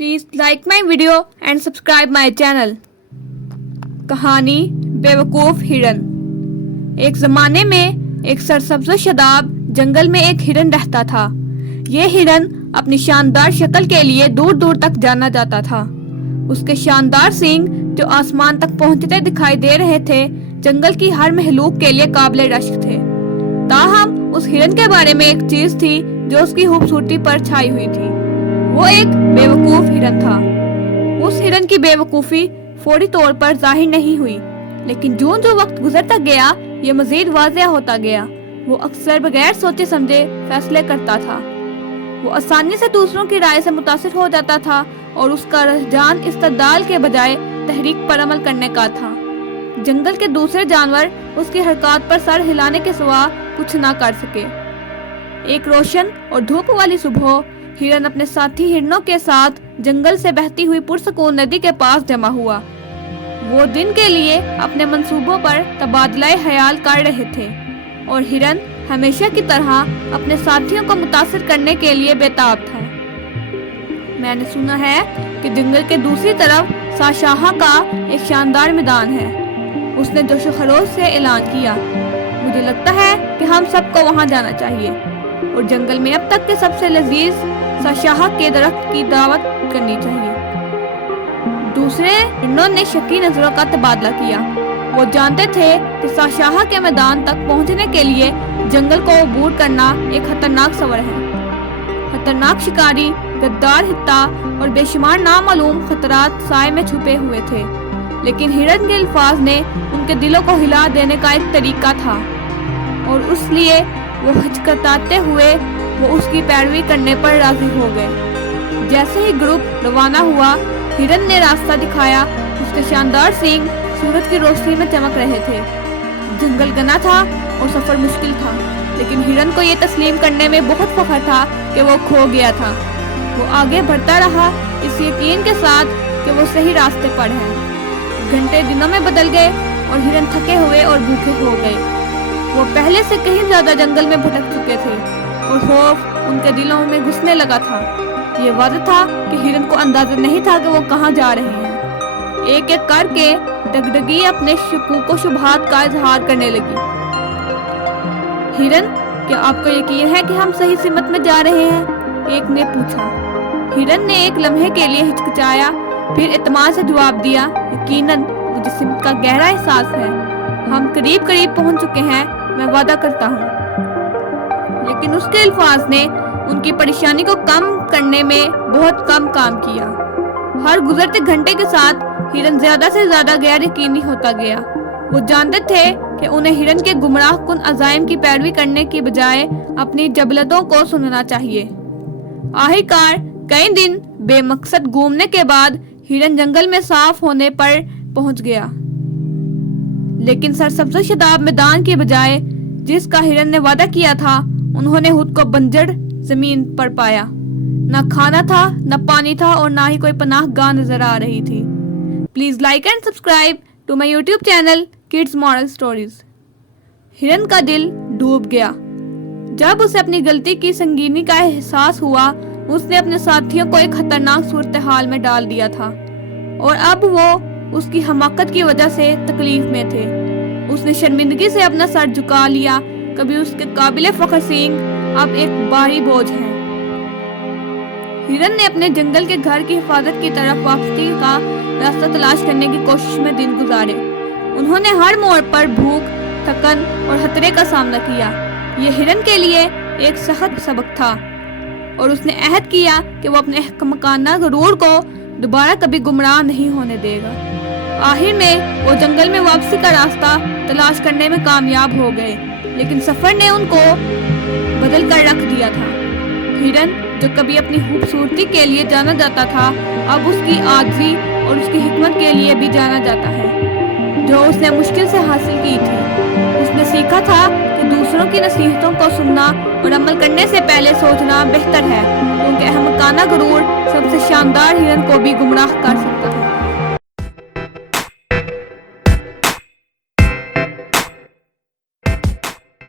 Please like my video and subscribe my channel. कहानी बेवकूफ हिरन। एक जमाने में एक सरसब्ज शदाब जंगल में एक हिरन रहता था। ये हिरन अपनी शानदार शक्ल के लिए दूर दूर तक जाना जाता था। उसके शानदार सींग जो आसमान तक पहुंचते दिखाई दे रहे थे, जंगल की हर महलूक के लिए काबिले रश्क थे। ताहम उस हिरन के बारे में एक चीज थी जो उसकी खूबसूरती पर छाई हुई थी। वो एक बेवकूफ हिरन था। उस हिरन की बेवकूफी फौरी तौर पर जाहिर नहीं हुई, लेकिन जो वक्त गुजरता गया ये मजीद वाज़ेह होता गया। वो अक्सर बगैर सोचे समझे फैसले करता था। वो आसानी से दूसरों की राय से मुतासिर हो जाता था और उसका रुझान इस्तदलाल के बजाय तहरीक पर अमल करने का था। जंगल के दूसरे जानवर उसकी हरकत पर सर हिलाने के सिवा कुछ ना कर सके। एक रोशन और धूप वाली सुबह हिरन अपने साथी हिरनों के साथ जंगल से बहती हुई पुरसकून नदी के पास जमा हुआ। वो दिन के लिए अपने मंसूबों पर तबादला ख्याल कर रहे थे और हिरन हमेशा की तरह अपने साथियों को मुतासिर करने के लिए बेताब था। मैंने सुना है कि जंगल के दूसरी तरफ साशाहा का एक शानदार मैदान है। उसने जोशो खरोश से ऐलान किया। मुझे लगता है कि हम सबको वहां जाना चाहिए और जंगल में अब तक के सबसे लजीज साशाहा के दरख्त की दावत करनी चाहिए। दूसरे हिरनों ने शकी नजरों का तबादला किया। वो जानते थे कि साशाहा के मैदान तक पहुंचने के लिए जंगल को अबूर करना एक खतरनाक सफर है। खतरनाक शिकारी, गद्दार हित्ता और बेशुमार नामालूम खतरात साए में छुपे हुए थे, लेकिन हिरन के अल्फाज ने उनके दिलों को हिला देने का एक तरीका था और इसलिए वो हिचकिचाते हुए वो उसकी पैरवी करने पर राजी हो गए। जैसे ही ग्रुप रवाना हुआ, हिरन ने रास्ता दिखाया। उसके शानदार सींग सूरज की रोशनी में चमक रहे थे। जंगल घना था और सफर मुश्किल था, लेकिन हिरन को ये तस्लीम करने में बहुत फख्र था कि वो खो गया था। वो आगे बढ़ता रहा इस यकीन के साथ कि वो सही रास्ते पर है। घंटे दिनों में बदल गए और हिरन थके हुए और भूखे हो गए। वो पहले से कहीं ज्यादा जंगल में भटक चुके थे और खौफ उनके दिलों में घुसने लगा था। ये वादा था कि हिरन को अंदाजा नहीं था कि वो कहाँ जा रहे हैं। एक एक करके डगडगी अपने शकूक व शुबहात का इजहार करने लगी। हिरन, क्या आपको यकीन है कि हम सही सिमत में जा रहे हैं? एक ने पूछा। हिरन ने एक लम्हे के लिए हिचकिचाया, फिर इत्मीनान से जवाब दिया, यकीनन, मुझे सिमत का गहरा एहसास है। हम करीब करीब पहुंच चुके हैं, मैं वादा करता हूँ। लेकिन उसके अल्फाज ने उनकी परेशानी को कम करने में बहुत कम काम किया। हर गुजरते घंटे के साथ हिरन ज्यादा से ज्यादा गैर यकीनी होता गया। वो जानते थे कि उन्हें हिरन के गुमराह कुन अज़ाइम की पैरवी करने की बजाय अपनी जबलतों को सुनना चाहिए। आखिरकार कई दिन बेमकसद घूमने के बाद हिरन जंगल में साफ होने पर पहुंच गया, लेकिन सरसब्ज शदाब मैदान के बजाय जिसका हिरन ने वादा किया था, उन्होंने खुद को बंजर जमीन पर पाया। न खाना था, न पानी था और ना ही कोई पनाहगाह नजर आ रही थी। Please like and subscribe to my YouTube channel kids moral stories. हिरन का दिल डूब गया। जब उसे अपनी गलती की संगीनी का एहसास हुआ, उसने अपने साथियों को एक खतरनाक सूरत हाल में डाल दिया था और अब वो उसकी हमाकत की वजह से तकलीफ में थे। उसने शर्मिंदगी से अपना सर झुका लिया। कभी उसके काबिले फख्र सींग अब एक भारी बोझ है। हिरन ने अपने जंगल के घर की हिफाजत की तरफ वापसी का रास्ता तलाश करने की कोशिश में दिन गुजारे। उन्होंने हर मोड़ पर भूख, थकन और खतरे का सामना किया। ये हिरन के लिए एक सख्त सबक था और उसने अहद किया कि वो अपने मकाना गुरूर को दोबारा कभी गुमराह नहीं होने देगा। आखिर में वो जंगल में वापसी का रास्ता तलाश करने में कामयाब हो गए, लेकिन सफर ने उनको बदल कर रख दिया था। हिरन, जो कभी अपनी खूबसूरती के लिए जाना जाता था, अब उसकी आजिज़ी और उसकी हिकमत के लिए भी जाना जाता है, जो उसने मुश्किल से हासिल की थी। उसने सीखा था कि दूसरों की नसीहतों को सुनना और अमल करने से पहले सोचना बेहतर है, क्योंकि अहमकाना गुरूर सबसे शानदार हिरन को भी गुमराह कर सकता है।